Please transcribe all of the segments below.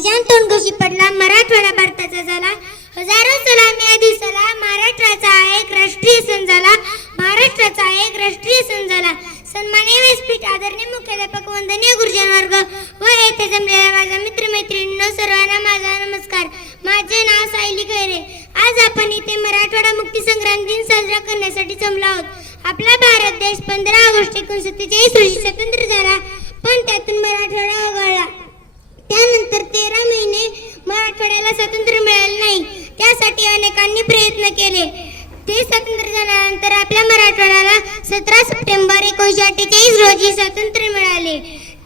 निजाम तोंड घोषी पडला, मराठवाडा भारताचा झाला. हजारो सलामी आधी चला, महाराष्ट्राचा एक राष्ट्रीय सण झाला. महाराष्ट्राचा एक राष्ट्रीय सण झाला. सन्माननीय व्यासपीठ, आदरणीय मुख्याध्यापक, वंदनीय गुरुजन वर्ग व येथे जमलेल्या माझ्या मित्रमैत्रिणींनो, सर्वांना माझा नमस्कार. माझे नाव सायली खैरे. आज आपण इथे मराठवाडा मुक्ती संग्राम दिन साजरा करण्यासाठी जमलो आहोत. आपला भारत देश 15 ऑगस्ट 1947 रोजी स्वतंत्र झाला, पण त्यातून मराठवाडा वगळला. त्यानंतर 13 महिने मराठवाड्याला स्वातंत्र्य मिळाले नाही. त्यासाठी अनेकांनी प्रयत्न केले. ते स्वातंत्र्य झाल्यानंतर आपल्या मराठवाड्याला 17 सप्टेंबर 1948 रोजी स्वातंत्र्य मिळाले.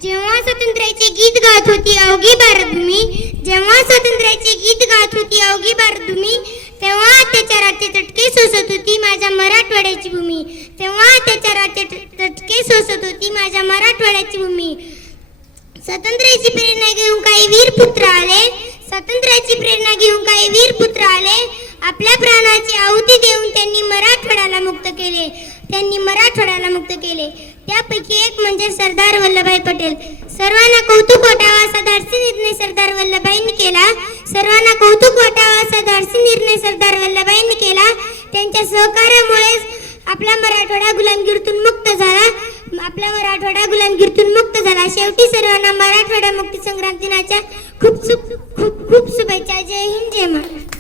जेव्हा स्वातंत्र्याचे गीत गात होती अवघी भारतभूमी, जेव्हा स्वातंत्र्याचे गीत गात होती अवघी भारतभूमी, तेव्हा अत्याचाराचे चटके सोसत होती माझ्या मराठवाड्याची भूमी. तेव्हा अत्याचाराचे चटके सोसत होती माझ्या मराठवाड्याची भूमी. स्वातंत्र्याची प्रेरणा घेऊन काही वीर पुत्र आले. स्वातंत्र्याची प्रेरणा घेऊन काही वीर पुत्र आले. आपल्या प्राणाची आहुती देऊन त्यांनी मराठवाड्याला मुक्त केले. त्यांनी मराठवाड्याला मुक्त केले. त्यापैकी एक म्हणजे सरदार वल्लभभाई पटेल. सर्वांना कौतुक वाटावा असा धाडसी निर्णय सरदार वल्लभभाईंनी केला. सर्वांना कौतुक वाटावा असा धाडसी निर्णय सरदार वल्लभभाईंनी केला. त्यांच्या सहकार्यामुळे आपला मराठवाडा गुलामगिरीतून मुक्त झाला. आपला मराठवाडा गुलामगिरीतून मुक्त झाला. शेवटी सर्वांना मराठवाडा मुक्ती संग्राम दिनाच्या खूप खूप शुभेच्छा. जय हिंद, जय महाराष्ट्र.